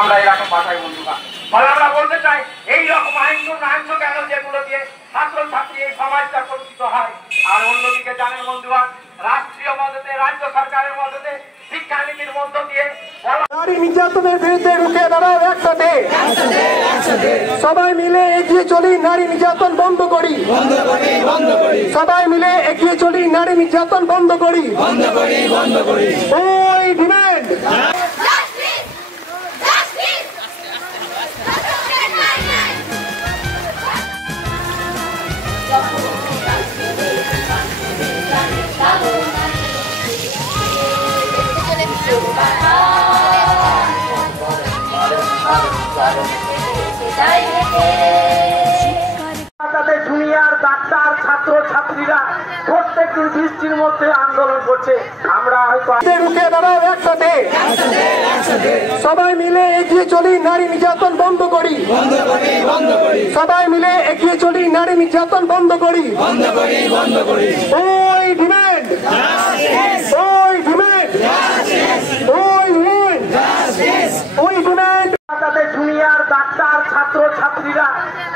আমরা এরকম ভাষায় বন্ধুরা ফলে আমরা বলতে চাই এই রকম আইন কেন যেগুলো দিয়ে ছাত্র ছাত্রী এই সমাজটা পরিচিত হয়। আর অন্যদিকে জানেন বন্ধুরা, রাষ্ট্রীয় মদতে রাজ্য সরকারের মদতে শিক্ষানীতির মধ্য দিয়ে নারী নির্যাতনের বিরুদ্ধে রুখে দাঁড়াও একসাথে, সবাই মিলে এগিয়ে চলি, নারী নির্যাতন বন্ধ করি, সবাই মিলে এগিয়ে চলি, নারী নির্যাতন বন্ধ করি। ওই ডিমান্ড জুনিয়র ডাক্তার ছাত্র ছাত্রীরা প্রত্যেকদিন বৃষ্টির মধ্যে আন্দোলন করছে। আমরা হয়তো রুখে দাঁড়াও একসাথে, সবাই মিলে এগিয়ে চলি, নারী নির্যাতন বন্ধ করি, সবাই মিলে এগিয়ে চলি, নারী নির্যাতন বন্ধ করি। ওই ডিমান্ড, ওই ডিমান্ড, ওই ডিমান্ড। তাদের জুনিয়র ডাক্তার ছাত্র ছাত্রীরা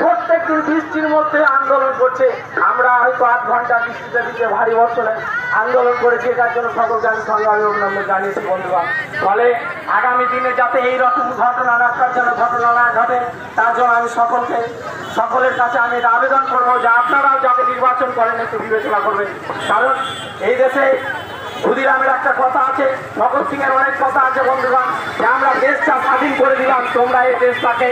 প্রত্যেকদিন বৃষ্টির মধ্যে আন্দোলন করছে। আমরা হয়তো 8 ঘন্টা বৃষ্টিতে দিতে ভারী বর্ষণে আন্দোলন করেছি, এটার জন্য সকলকে আমি সংগ্রামী অভিনন্দন জানিয়েছি বন্ধুরা। ফলে আগামী দিনে যাতে এইরকম ঘটনা রাস্তার জন্য ঘটনা না ঘটে তার জন্য আমি সকলের কাছে আমি এটা আবেদন করবো যে আপনারাও যাতে নির্বাচন করেন একটু বিবেচনা করবেন। কারণ এই দেশে ক্ষুদিরামের একটা কথা আছে, ভগৎ সিং এর অনেক কথা আছে বন্ধুগণ, যে আমরা দেশটা স্বাধীন করে দিলাম, তোমরা এই দেশটাকে